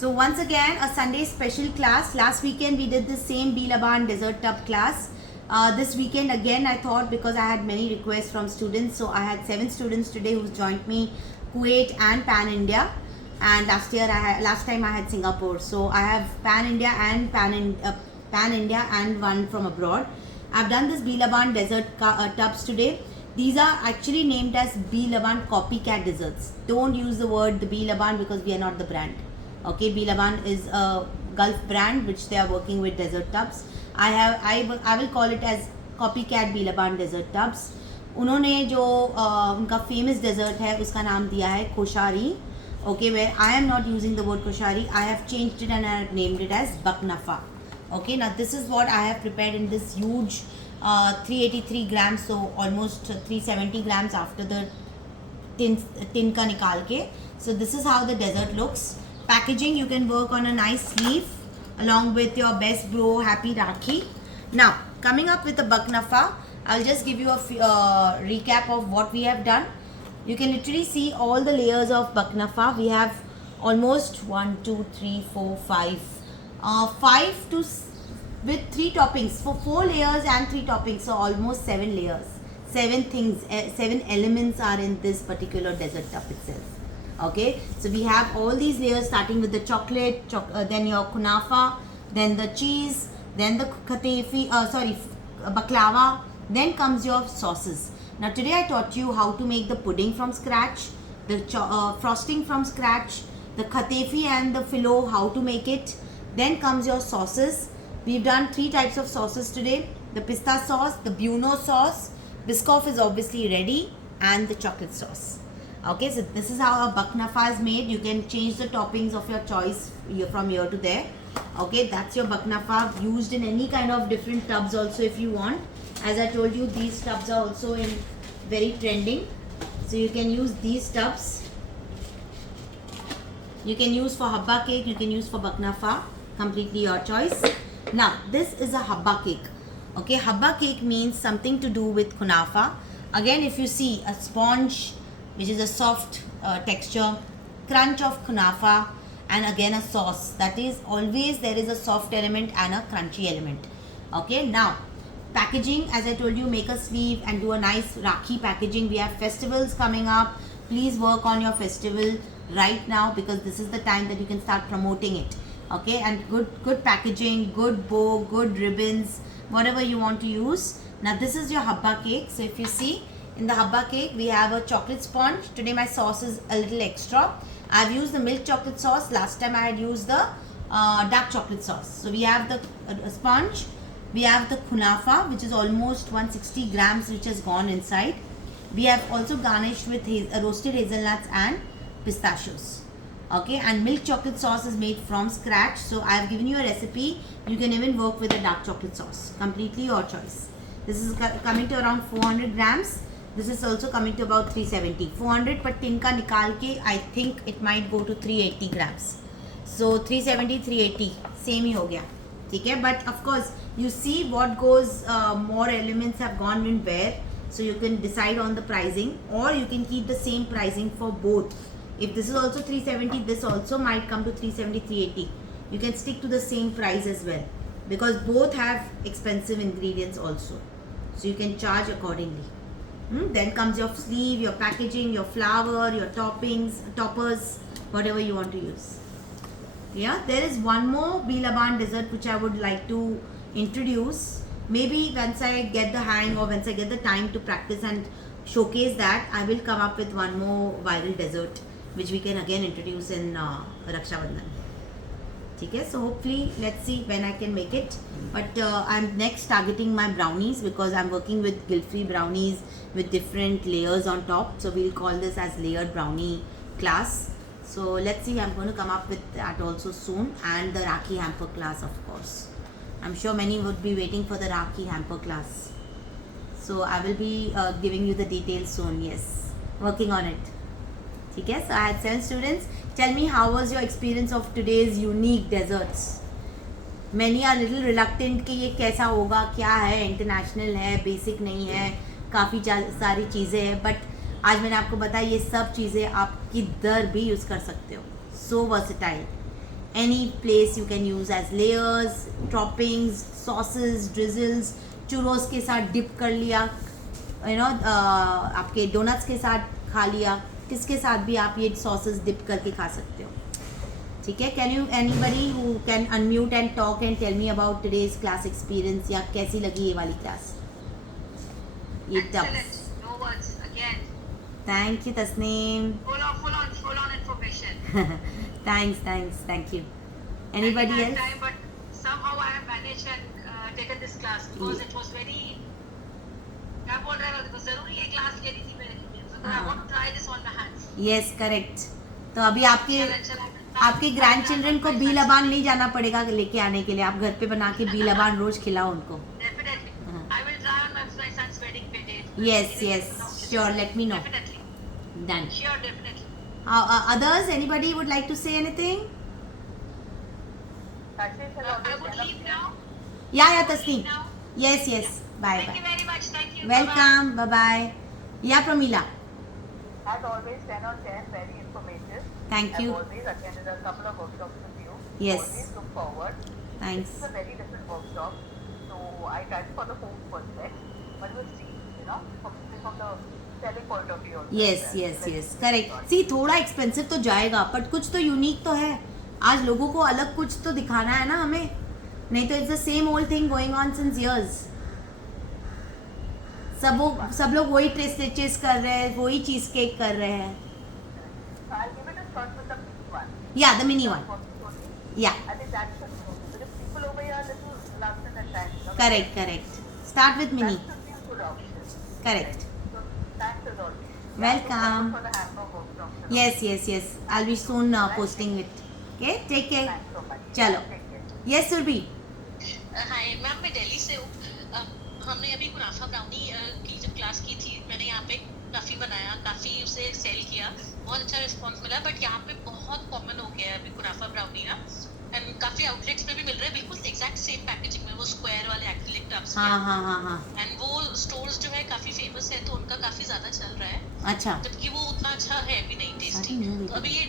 So once again, a Sunday special class. Last weekend we did the same Bilaban dessert tub class. This weekend again I thought, because I had many requests from students, so I had 7 students today who joined me, Kuwait and Pan India. And last time I had Singapore. So I have Pan India and Pan India and one from abroad. I've done this Bilaban dessert tubs today. These are actually named as Bilaban copycat desserts. Don't use the word the Bilaban because we are not the brand. Okay, Bilaban is a Gulf brand which they are working with dessert tubs. I will call it as copycat Bilaban dessert tubs. उन्होंने जो उनका famous dessert है उसका नाम दिया है Koshyari. Okay, where I am not using the word koshari, I have changed it and I have named it as baknafa. Okay, now this is what I have prepared in this huge 383 grams, so almost 370 grams after the tin ka nikal ke. So this is how the dessert looks. Packaging, you can work on a nice sleeve along with your best bro Happy Rakhi. Now coming up with the baknafa, I'll just give you a recap of what we have done. You can literally see all the layers of baknafa. We have almost 1, 2, 3, 4, 5 with 3 toppings, for 4 layers and 3 toppings, so almost 7 layers. 7 things, 7 elements are in this particular dessert tub itself. Okay, so we have all these layers starting with the chocolate, then your kunafa, then the cheese, then the baklava, then comes your sauces. Now today I taught you how to make the pudding from scratch, the frosting from scratch, the khatefi and the filo, how to make it. Then comes your sauces. We've done 3 types of sauces today. The pista sauce, the Buno sauce, Biscoff is obviously ready, and the chocolate sauce. Okay, so this is how a baknafa is made. You can change the toppings of your choice from here to there. Okay, that's your baknafa, used in any kind of different tubs also if you want. As I told you, these tubs are also in very trending. So you can use these tubs. You can use for habba cake, you can use for baknafa, completely your choice. Now, this is a habba cake. Okay, habba cake means something to do with kunafa. Again, if you see a sponge, which is a soft texture, crunch of kunafa, and again a sauce. That is, always there is a soft element and a crunchy element. Okay, now packaging, as I told you, make a sleeve and do a nice Rakhi packaging. We have festivals coming up. Please work on your festival right now, because this is the time that you can start promoting it. Okay, and good packaging, good bow, good ribbons, whatever you want to use. Now this is your habba cake. So if you see, in the habba cake we have a chocolate sponge. Today my sauce is a little extra. I've used the milk chocolate sauce. Last time I had used the dark chocolate sauce. So we have the sponge. We have the kunafa, which is almost 160 grams, which has gone inside. We have also garnished with roasted hazelnuts and pistachios. Okay, and milk chocolate sauce is made from scratch. So I have given you a recipe. You can even work with a dark chocolate sauce. Completely your choice. This is coming to around 400 grams. This is also coming to about 370. 400 पर tin का निकाल के I think it might go to 380 grams. So 370, 380 same ही हो गया. ठीक है, but of course you see what goes, more elements have gone in where, so you can decide on the pricing, or you can keep the same pricing for both. If this is also 370, this also might come to 370, 380. You can stick to the same price as well, because both have expensive ingredients also, so you can charge accordingly. Then comes your sleeve, your packaging, your flour, your toppers, whatever you want to use. Yeah, there is one more Bilaban dessert which I would like to introduce. Maybe once I get the hang, or once I get the time to practice and showcase that, I will come up with one more viral dessert which we can again introduce in Raksha Bandhan. Okay, so hopefully let's see when I can make it. But I'm next targeting my brownies, because I'm working with guilt-free brownies with different layers on top. So we'll call this as layered brownie class. So let's see, I'm going to come up with that also soon, and the Rakhi hamper class, of course. I'm sure many would be waiting for the Rakhi hamper class. So I will be giving you the details soon. Yes, working on it. Okay, so I had 7 students. Tell me, how was your experience of today's unique desserts? Many are little reluctant कि ये कैसा होगा, क्या है, international है, basic नहीं है, काफ़ी सारी चीज़ें हैं, बट आज मैंने आपको बताया ये सब चीज़ें आप किधर भी यूज़ कर सकते हो. सो versatile. any place you can use as layers, toppings, sauces, drizzles. churros के साथ dip कर लिया, आपके donuts के साथ खा लिया, किसके साथ भी आप ये sauces dip करके खा सकते हो. ठीक है. Can you anybody who can unmute and talk and tell me about today's class experience या कैसी लगी ये वाली class? ये Excellent. No words again. Thank you Tasneem. Full on information. Thank you. Anybody I else? had time, but somehow I have managed and taken this class because it was very. क्या बोल रहे हो? तो जरूरी ये class लेनी थी मेरे लिए. So I want to try this on my hands. Yes, correct. तो अभी आपके ग्रैंड चिल्ड्रन को बी लबान नहीं जाना पड़ेगा लेके आने के लिए. आप घर पे बना के बी लबान रोज खिलाओ उनको. Definitely. I will try on my son's wedding day. Yes. Sure. Let me know. Definitely. Done. Sure, definitely. Others, anybody would like to say anything? I would leave now. Yeah, Tasneem. Now. Yes. Bye. Thank you very much. Thank you. Welcome. Bye. Yeah, Pramila. As always, 10 on 10, very informative. Thank you. I've always attended a couple of workshops with you. Yes. Always look forward. Thanks. This is a very different workshop. So I tried for the home perspective, but we'll see, from the selling point of view. Also Yes. Correct. See, थोड़ा expensive तो जाएगा, but कुछ तो unique तो है. आज लोगों को अलग कुछ तो दिखाना है ना हमें. नहीं तो it's the same old thing going on since years. सब लोग वही चेस कर रहे हैं, वही चीज केक कर रहे हैं. I'll give it a shot with the mini one. Yeah, the mini one. Yeah. I think that should be okay. Because people over here are a little reluctant at times. Correct. Start with mini. That should be a good option. Correct. So thanks as always. Welcome. For the Hamburg workshop. Yes. I'll be soon posting it. Okay, take care. Thanks so much. चलो. Take care. Yes, Surbhi. Hi ma'am, मैं दिल्ली से हूँ. हमने अभी कुनाफा brownie की जब class की थी, मैंने यहाँ पे काफ़ी बनाया, काफ़ी उसे सेल किया, बहुत अच्छा रिस्पांस मिला. बट यहाँ पे बहुत कॉमन हो गया है अभी कुनाफा ब्राउनी ना, एंड काफ़ी आउटलेट्स में भी मिल रहा है बिल्कुल एग्जैक्ट सेम पैकेजिंग में, वो स्क्वायर वाले एक्रिलिक टब्स में. हाँ. एंड वो स्टोर्स जो है काफ़ी फेमस है, तो उनका काफ़ी ज़्यादा चल रहा है, अच्छा. जबकि वो उतना अच्छा है भी नहीं टेस्टी. तो अभी ये